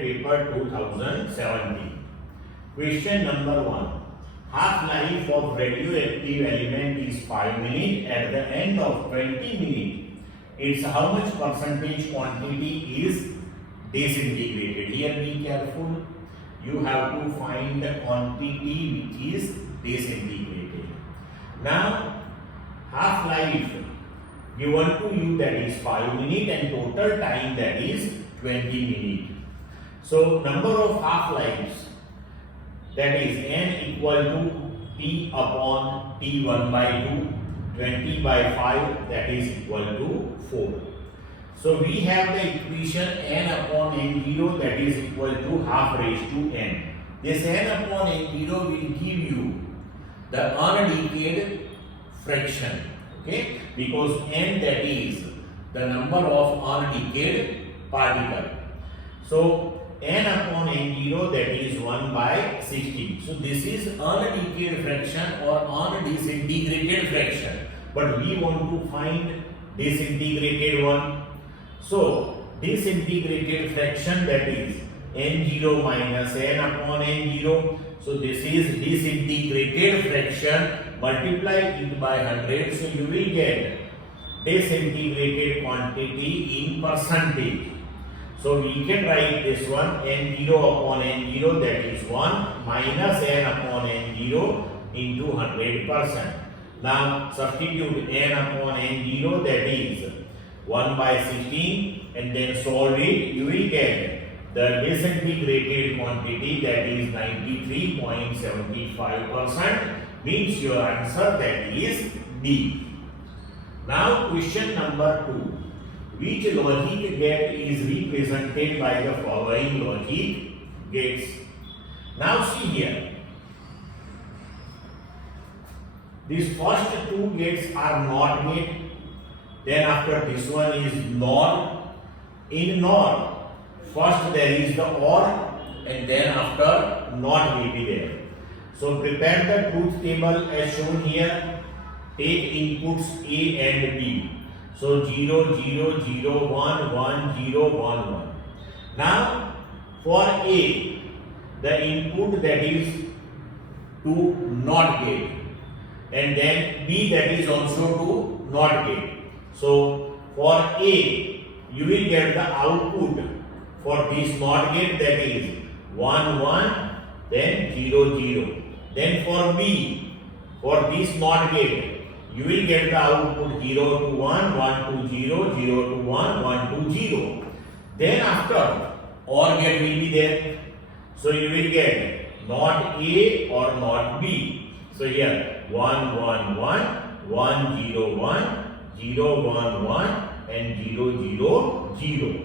paper 2017. Question number 1. Half-life of radioactive element is 5 minutes. At the end of 20 minutes, its how much percentage quantity is disintegrated? Here be careful. You have to find the quantity which is disintegrated. Now, half-life given to you, that is 5 minutes, and total time, that is 20 minutes. So, number of half-lives, that is n equal to t upon t1 by 2, 20 by 5, that is equal to 4. So, we have the equation n upon n0, that is equal to half raised to n. This n upon n0 will give you the undecayed fraction, okay, because n, that is the number of undecayed particle. So n upon n0, that is 1 by 16. So this is undecayed fraction or undisintegrated fraction, but we want to find disintegrated one. So disintegrated fraction, that is n0 minus n upon n0. So this is disintegrated fraction, multiply it by 100, so you will get disintegrated quantity in percentage. So we can write this one, n0 upon n0, that is 1 minus n upon n0 into 100%. Now substitute n upon n0, that is 1 by 16, and then solve it, you will get the disintegrated quantity, that is 93.75%, means your answer, that is D. Now question number 2. Which logic gate is represented by the following logic gates? Now see here. These first two gates are NOT gate. Then after this one is NOR. In NOR, first there is the OR, and then after NOT will be there. So prepare the truth table as shown here. Take inputs A and B. So 0, 0, 0, 1, 1, 0, 1, 1. Now for A, the input, that is to NOT gate, and then B, that is also to NOT gate. So for A, you will get the output for this NOT gate, that is 1, 1, then 0, 0. Then for B, for this NOT gate, you will get the output 0 to 1, 1 to 0, 0 to 1, 1 to 0. Then after, OR gate will be there. So you will get NOT A or NOT B. So here 1, 1, 1, 1, 0, 1, 0, 1, 1, and 0, 0, 0.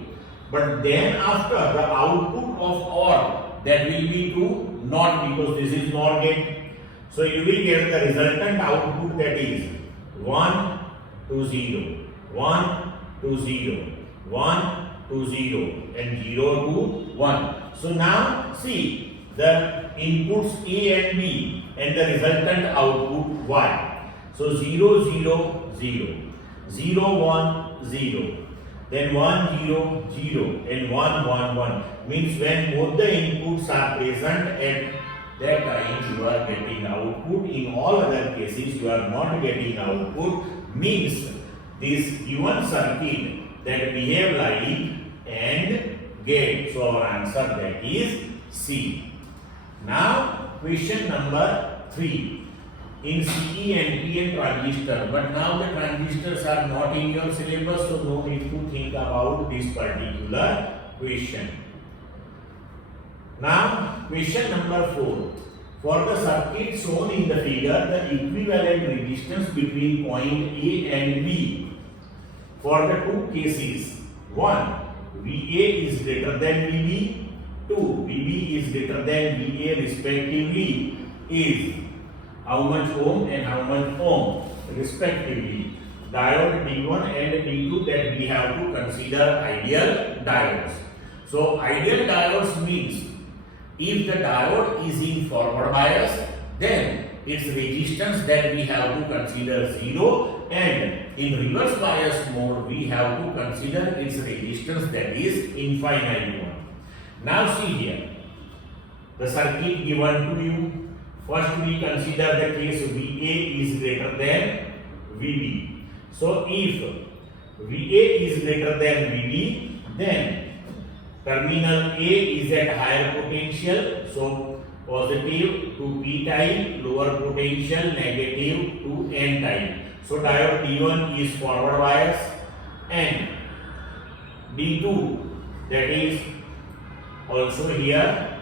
But then after, the output of OR, that will be to NOT, because this is NOR gate. So you will get the resultant output, that is 1 to 0, 1 to 0, 1 to 0, and 0 to 1. So now see the inputs A and B and the resultant output Y. So 0, 0, 0, 0, 1, 0, then 1, 0, 0, and 1, 1, 1. Means when both the inputs are present, at that time you are getting output. In all other cases you are not getting output. Means this given circuit that behave like AND gate. So our answer, that is C. Now question number 3. In CE and PN transistor, but now the transistors are not in your syllabus, so no need to think about this particular question. Now question number 4. For the circuit shown in the figure, the equivalent resistance between point A and B for the two cases: 1, VA is greater than VB, 2, VB is greater than VA respectively, is how much ohm and how much ohm respectively. Diode D1 and D2, that we have to consider ideal diodes. So ideal diodes means if the diode is in forward bias, then its resistance, that we have to consider 0, and in reverse bias mode we have to consider its resistance, that is infinite one. Now see here, the circuit given to you. First we consider the case VA is greater than VB. So if VA is greater than VB, then terminal A is at higher potential, so positive to P type, lower potential negative to N type. So diode D1 is forward bias and D2, that is also here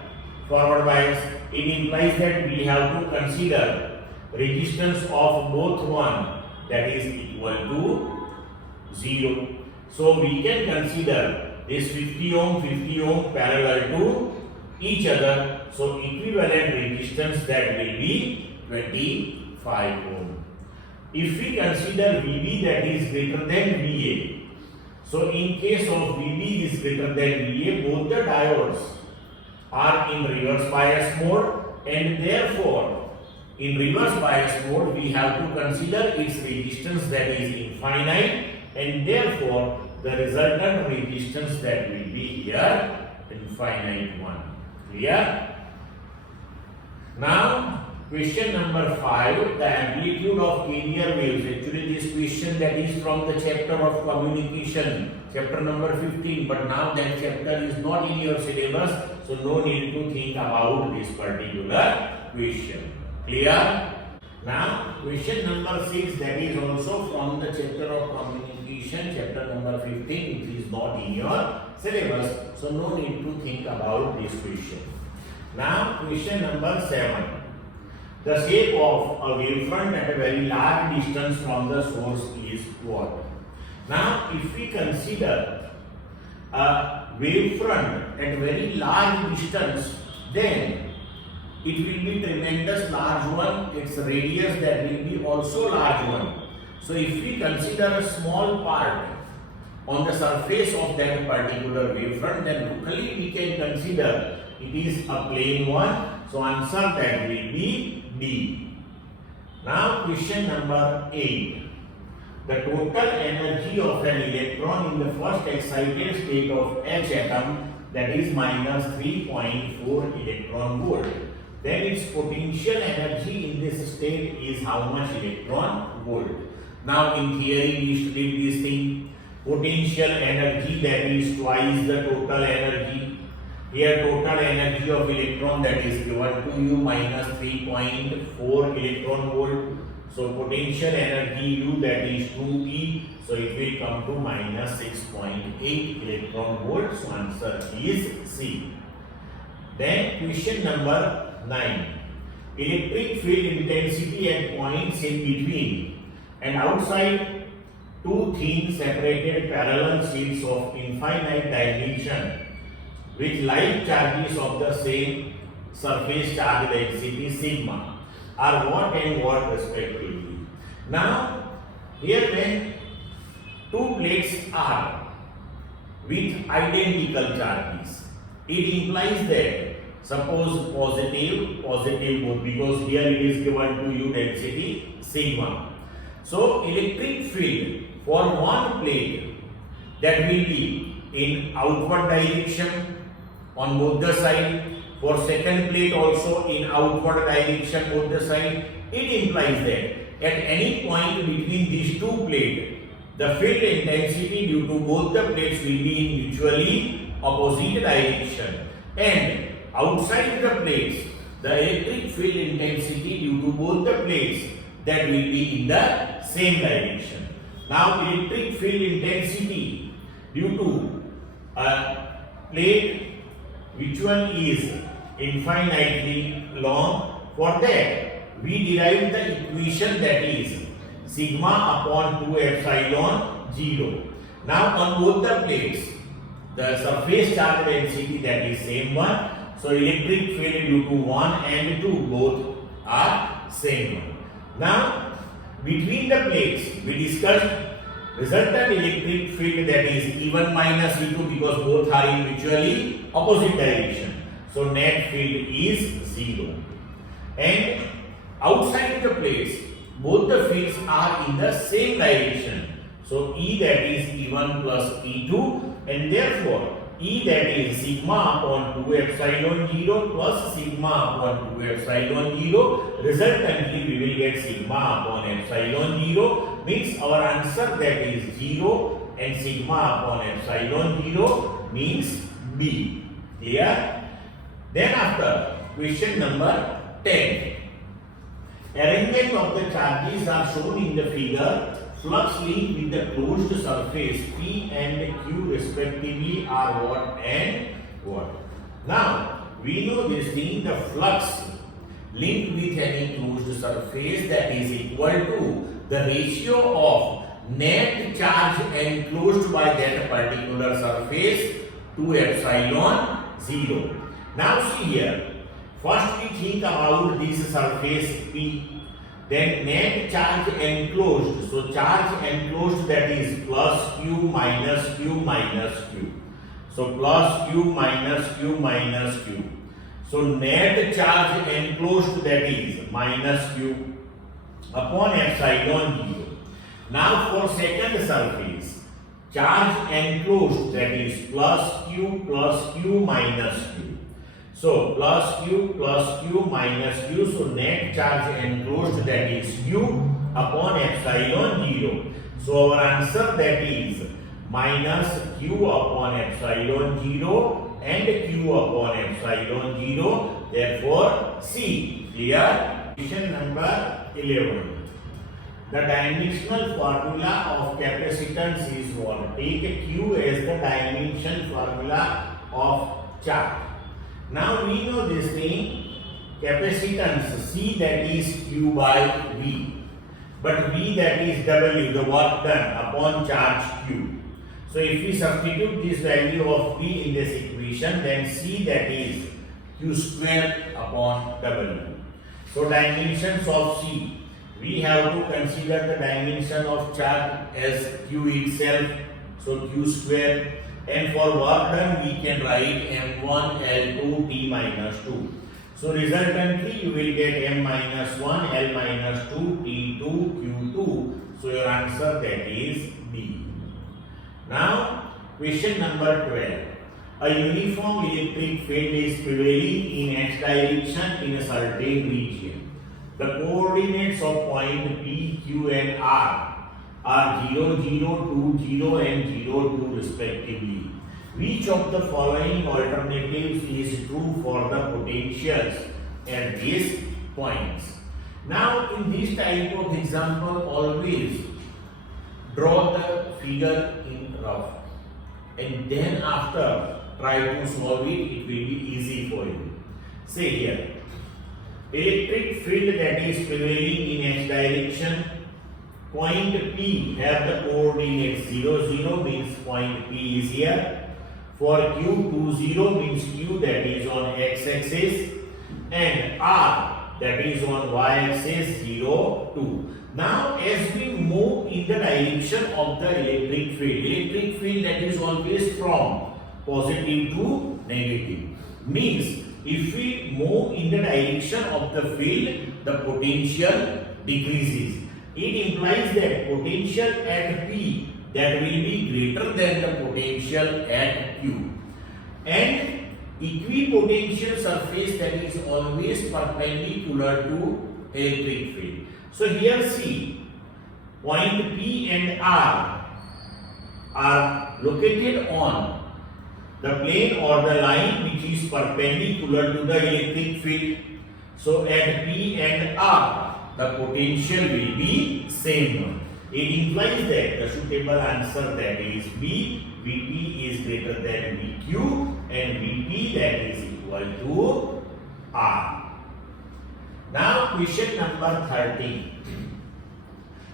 forward bias. It implies that we have to consider resistance of both one, that is equal to 0. So we can consider this 50 ohm parallel to each other. So equivalent resistance, that will be 25 ohm. If we consider VB, that is greater than VA. So in case of VB is greater than VA, both the diodes are in reverse bias mode, and therefore in reverse bias mode we have to consider its resistance, that is infinite, and therefore the resultant resistance, that will be here infinite one. Clear? Now question number 5, the amplitude of linear waves. Actually this question that is from the chapter of communication, chapter number 15, but now that chapter is not in your syllabus, so no need to think about this particular question. Clear? Now question number 6, that is also from the chapter of communication, chapter number 15, it is not in your syllabus, so no need to think about this question. Now question number 7, the shape of a wavefront at a very large distance from the source is what? Now if we consider a wavefront at very large distance, then it will be tremendous large one, its radius that will be also large one. So if we consider a small part on the surface of that particular wavefront, then locally we can consider it is a plane one. So answer, that will be D. Now question number 8. The total energy of an electron in the first excited state of H atom, that is minus 3.4 electron volt. Then its potential energy in this state is how much electron volt. Now in theory we split this thing. Potential energy, that is twice the total energy. Here total energy of electron, that is given to you minus 3.4 electron volt. So potential energy U, that is 2E. So it will come to minus 6.8 electron volt. So answer is C. Then question number 9. Electric field intensity at points in between and outside two thin separated parallel sheets of infinite dimension with like charges of the same surface charge density sigma are what and what respectively. Now here when two plates are with identical charges, it implies that suppose positive both, because here it is given to you density sigma. So electric field for one plate, that will be in outward direction on both the side. For second plate also in outward direction both the side. It implies that at any point between these two plates, the field intensity due to both the plates will be in mutually opposite direction, and outside the plates the electric field intensity due to both the plates, that will be in the same direction. Now electric field intensity due to a plate which one is infinitely long, for that we derive the equation, that is sigma upon 2 epsilon 0. Now on both the plates the surface charge density, that is same one. So electric field due to 1 and 2 both are same one. Now between the plates we discussed resultant electric field, that is E1 minus E2, because both are in mutually opposite direction. So net field is 0. And outside the plates both the fields are in the same direction. So E, that is E1 plus E2, and therefore E, that is sigma upon 2 epsilon 0 plus sigma upon 2 epsilon 0. Resultantly, we will get sigma upon epsilon 0, means our answer that is 0, and sigma upon epsilon 0 means B. Clear? Then after, question number 10. Arrangement of the charges are shown in the figure. Flux linked with the closed surface P and Q respectively are what and what. Now, we know this thing, the flux linked with any closed surface, that is equal to the ratio of net charge enclosed by that particular surface to epsilon 0. Now see here, first we think about this surface P. Then net charge enclosed. So charge enclosed, that is plus Q minus Q minus Q. So plus Q minus Q minus Q. So net charge enclosed, that is minus Q upon epsilon 0. Now for second surface, charge enclosed, that is plus Q minus Q. So plus Q minus Q. So net charge enclosed, that is Q upon epsilon 0. So our answer, that is minus Q upon epsilon 0 and Q upon epsilon 0. Therefore C. Clear? Question number 11. The dimensional formula of capacitance is what? Take Q as the dimension formula of charge. Now we know this thing, capacitance C, that is Q by V, but V, that is W, the work done upon charge Q. So if we substitute this value of V in this equation, then C, that is Q square upon W. So dimensions of C, we have to consider the dimension of charge as Q itself, so Q square. And for work done, we can write M1 L2 T minus 2. So resultantly, you will get M minus 1 L minus 2 T2 Q2. So your answer, that is B. Now question number 12. A uniform electric field is prevailing in x direction in a certain region. The coordinates of point P, Q and R are 0, 0, 2, 0 and 0, 2 respectively. Which of the following alternatives is true for the potentials at these points? Now in this type of example, always draw the figure in rough, and then after try to solve it, it will be easy for you. Say here, electric field that is prevailing in x direction. Point P have the coordinates 0, 0 means point P is here. For Q, 2, 0 means Q, that is on x-axis, and R, that is on y-axis, 0, 2. Now as we move in the direction of the electric field that is always from positive to negative. Means if we move in the direction of the field, the potential decreases. It implies that potential at P, that will be greater than the potential at Q. And equipotential surface, that is always perpendicular to electric field. So here see, point P and R are located on the plane or the line which is perpendicular to the electric field. So at P and R, the potential will be same. It implies that the suitable answer, that is B, Vp is greater than Vq and Vp, that is equal to R. Now question number 13.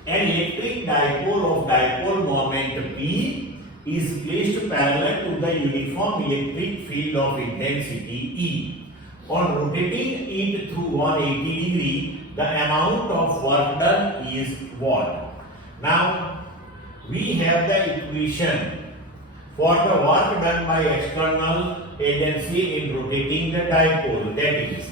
An electric dipole of dipole moment P is placed parallel to the uniform electric field of intensity E. On rotating it through 180 degree, the amount of work done is what? Now we have the equation for the work done by external agency in rotating the dipole, that is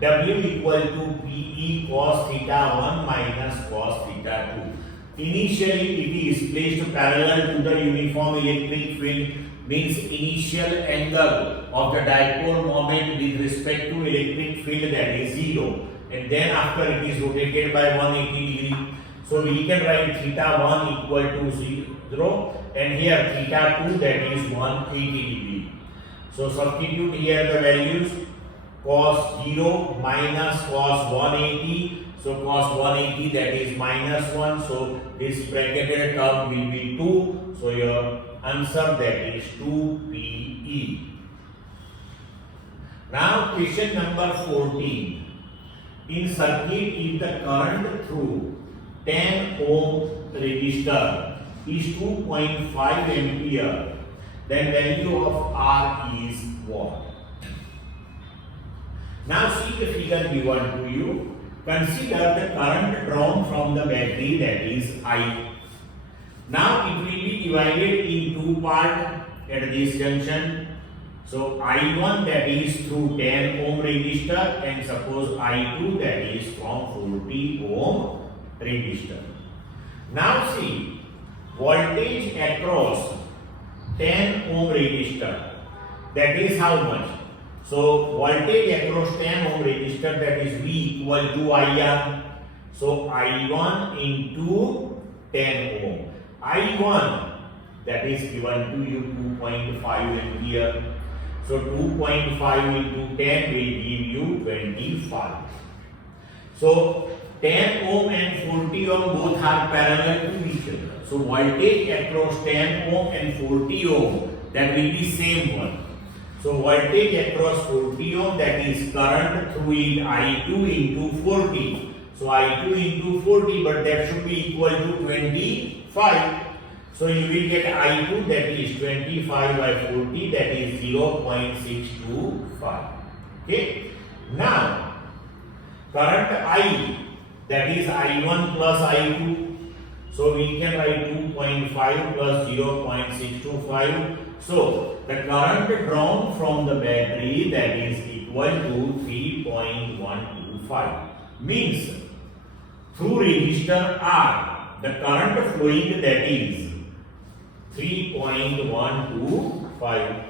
W equal to PE cos theta 1 minus cos theta 2. Initially it is placed parallel to the uniform electric field, means initial angle of the dipole moment with respect to electric field, that is 0, and then after it is rotated by 180 degree. So we can write theta 1 equal to 0 and here theta 2, that is 180 degree. So substitute here the values, cos 0 minus cos 180. So cos 180, that is minus 1. So this bracketed term will be 2. So your answer, that is 2PE. Now question number 14. In circuit, if the current through 10 ohm resistor is 2.5 ampere, then value of R is what? Now see the figure given to you. Consider the current drawn from the battery, that is I. Now it will be divided in two parts at this junction. So I1, that is through 10 ohm resistor, and suppose I2, that is from 40 ohm resistor. Now see, voltage across 10 ohm resistor, that is how much? So voltage across 10 ohm resistor, that is V equal to IR. So I1 into 10 ohm. I1, that is given to you 2.5 ampere. So 2.5 into 10 will give you 25. So 10 ohm and 40 ohm both are parallel to each other. So voltage across 10 ohm and 40 ohm, that will be same one. So voltage across 40 ohm, that is current through it I2 into 40. So I2 into 40, but that should be equal to 25. So you will get I2, that is 25 by 40, that is 0.625. Okay. Now current I, that is I1 plus I2. So we can write 2.5 plus 0.625. So the current drawn from the battery, that is equal to 3.125. Means through resistor R, the current flowing, that is 3.125.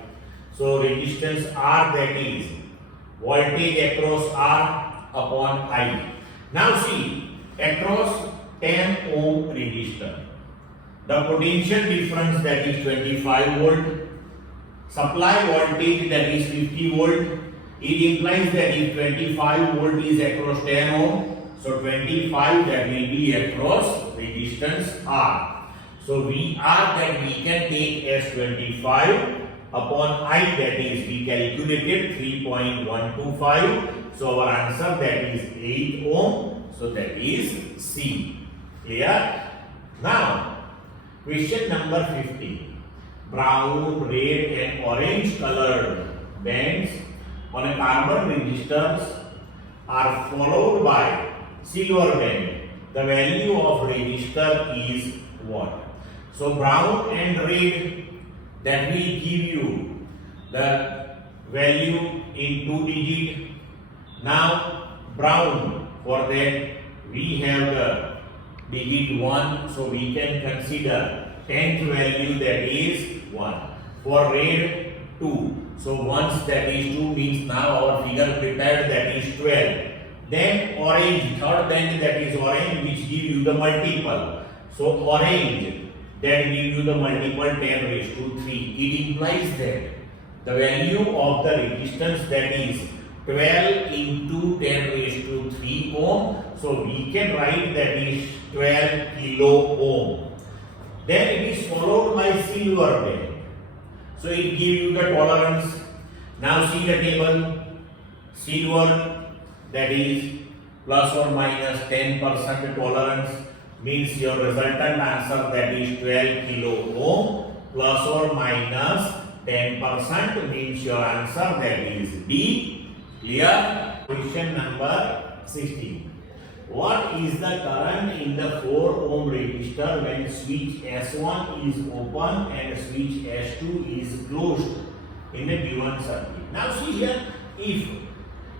So resistance R, that is voltage across R upon I. Now see, across 10 ohm resistor, the potential difference, that is 25 volt, supply voltage, that is 50 volt. It implies that if 25 volt is across 10 ohm, so 25, that will be across resistance R. So VR, that we can take as 25 upon I, that is we calculated 3.125. So our answer, that is 8 ohm. So that is C. Clear? Now question number 15. Brown, red and orange colored bands on a carbon resistors are followed by silver band. The value of resistor is what? So brown and red, that will give you the value in 2 digit. Now brown, for that we have the digit 1, so we can consider 10th value, that is 1. For red, 2. So once that is 2 means now our figure prepared, that is 12. Then orange, third band, that is orange, which give you the multiple. So orange, that give you the multiple 10 raised to 3. It implies that the value of the resistance, that is 12 into 10 raised to 3 ohm. So we can write that is 12 kilo ohm. Then it is followed by silver band. So it gives you the tolerance. Now see the table. Silver, that is plus or minus 10% tolerance, means your resultant answer, that is 12 kilo ohm, plus or minus 10% means your answer, that is D. Clear? Question number 16. What is the current in the 4 ohm resistor when switch S1 is open and switch S2 is closed in a given circuit? Now see here, if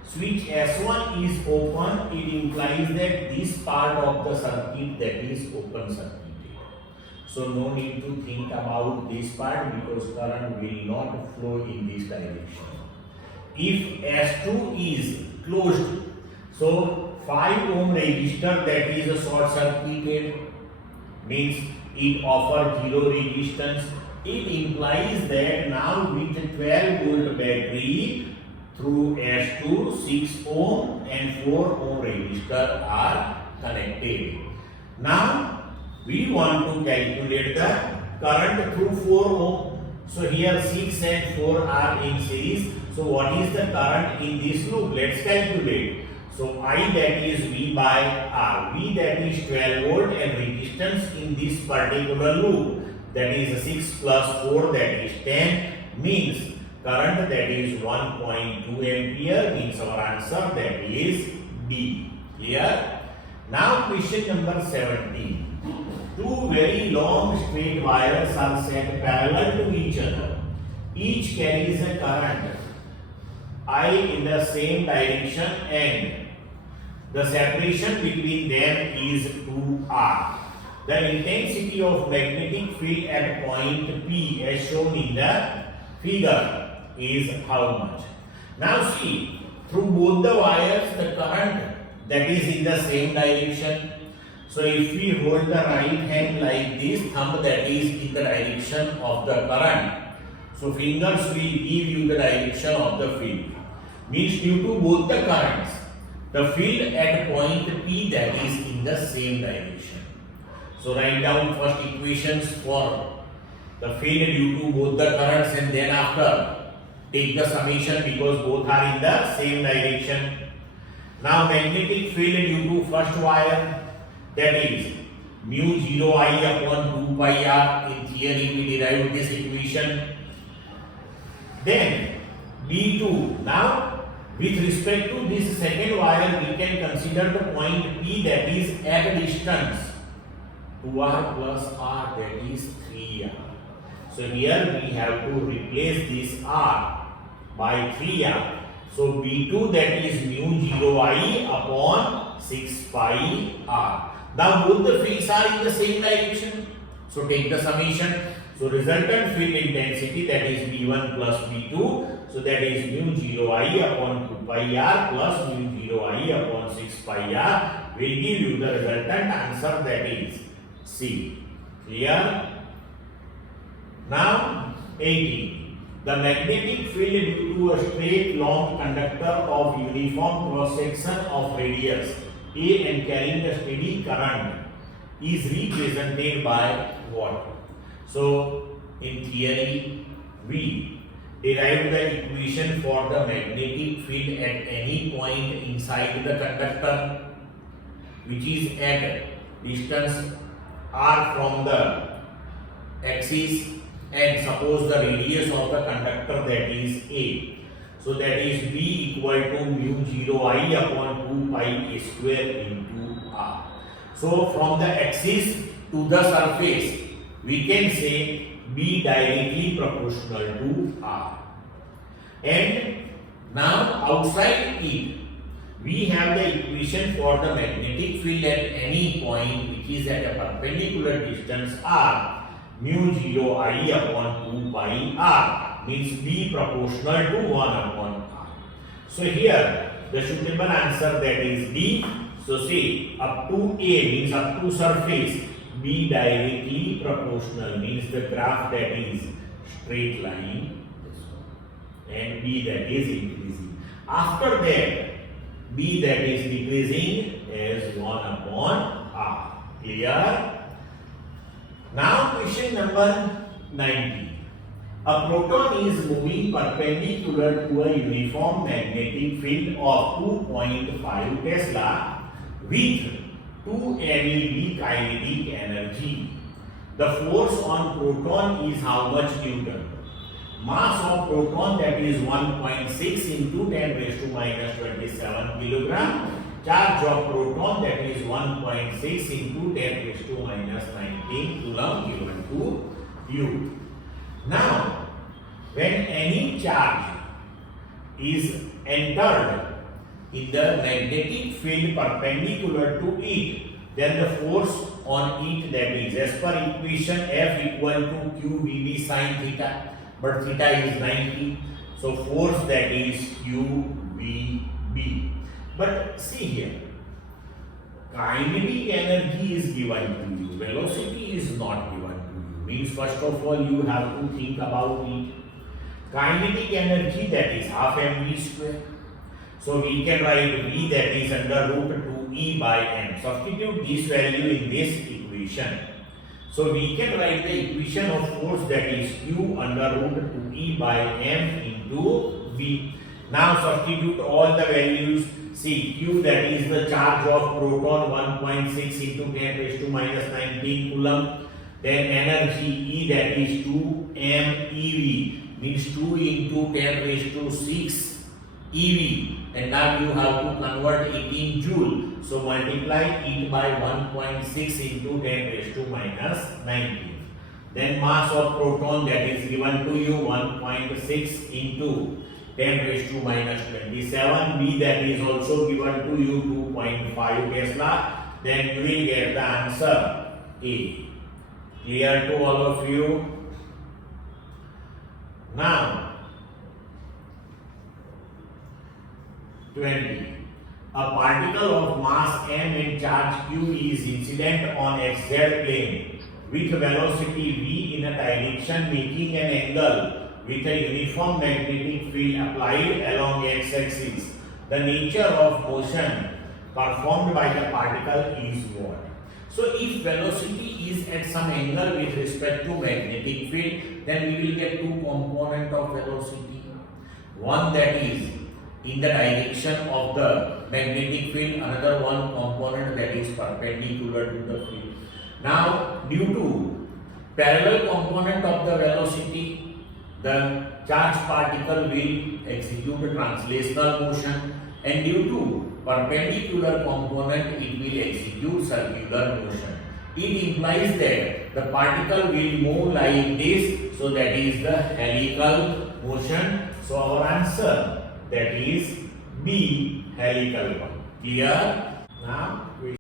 switch S1 is open, it implies that this part of the circuit, that is open circuit. So no need to think about this part because current will not flow in this direction. If S2 is closed, so 5 ohm resistor that is a short circuited, means it offers zero resistance. It implies that now with 12 volt battery through S2, 6 ohm and 4 ohm resistor are connected. Now we want to calculate the current through 4 ohm. So here 6 and 4 are in series. So what is the current in this loop? Let's calculate. So I, that is V by R. V, that is 12 volt and resistance in this particular loop, that is 6 plus 4, that is 10, means current that is 1.2 ampere, means our answer that is D. Clear? Now question number 17. Two very long straight wires are set parallel to each other. Each carries a current I in the same direction and the separation between them is 2R. The intensity of magnetic field at point P as shown in the figure is how much? Now see, through both the wires the current that is in the same direction. So if we hold the right hand like this, thumb that is in the direction of the current. So fingers will give you the direction of the field. Means due to both the currents, the field at point P that is in the same direction. So write down first equations for the field due to both the currents and then after take the summation because both are in the same direction. Now magnetic field due to first wire, that is mu 0 I upon 2 pi r. In theory we derived this equation. Then B2. Now with respect to this second wire, we can consider the point P that is at a distance 2r plus r, that is 3r. So here we have to replace this r by 3r. So B2 that is mu 0 I upon 6 pi r. Now both the fields are in the same direction. So take the summation. So resultant field intensity that is B1 plus B2. So that is mu 0 I upon 2 pi r plus mu 0 I upon 6 pi r will give you the resultant answer, that is C. Clear? Now 18. The magnetic field due to a straight long conductor of uniform cross section of radius A and carrying a steady current is represented by what? So in theory we derive the equation for the magnetic field at any point inside the conductor which is at distance r from the axis, and suppose the radius of the conductor that is A. So that is B equal to mu 0 I upon 2 pi a square into r. So from the axis to the surface we can say B directly proportional to r. And now outside it we have the equation for the magnetic field at any point which is at a perpendicular distance r, mu 0 I upon 2 pi r, means B proportional to 1 upon r. So here the suitable answer that is D. So see, up to A means up to surface, B directly proportional means the graph that is straight line and B that is increasing. After that B that is decreasing as 1 upon r. Clear? Now question number 19. A proton is moving perpendicular to a uniform magnetic field of 2.5 Tesla with 2 MeV kinetic energy. The force on proton is how much Newton? Mass of proton that is 1.6 into 10 raised to minus 27 kilogram. Charge of proton that is 1.6 into 10 raised to minus 19 coulomb given to you. Now, when any charge is entered in the magnetic field perpendicular to it, then the force on it, that is as per equation F equal to Q VB sin theta, but theta is 90. So force that is Q VB. But see here, kinetic energy is given to you, velocity is not given to you. Means first of all you have to think about it. Kinetic energy, that is half mv square. So we can write V, that is under root 2e by m. Substitute this value in this equation. So we can write the equation of force, that is Q under root 2e by m into V. Now substitute all the values. See, Q, that is the charge of proton, 1.6 into 10 raised to minus 19 coulomb. Then energy E, that is 2 MeV, means 2 into 10 raised to 6 EV. And now you have to convert it in joule. So multiply it by 1.6 into 10 raised to minus 19. Then mass of proton, that is given to you 1.6 into 10 raised to minus 27. B, that is also given to you 2.5 Tesla. Then you will get the answer A. Clear to all of you? Now 20. A particle of mass m and charge q is incident on xz plane with velocity v in a direction making an angle with a uniform magnetic field applied along x-axis. The nature of motion performed by the particle is what? So if velocity is at some angle with respect to magnetic field, then we will get two components of velocity. One that is in the direction of the magnetic field, another one component that is perpendicular to the field. Now, due to parallel component of the velocity, the charged particle will execute a translational motion, and due to perpendicular component, it will execute circular motion. It implies that the particle will move like this, so that is the helical motion. So our answer, that is B, helical one. Clear? Now we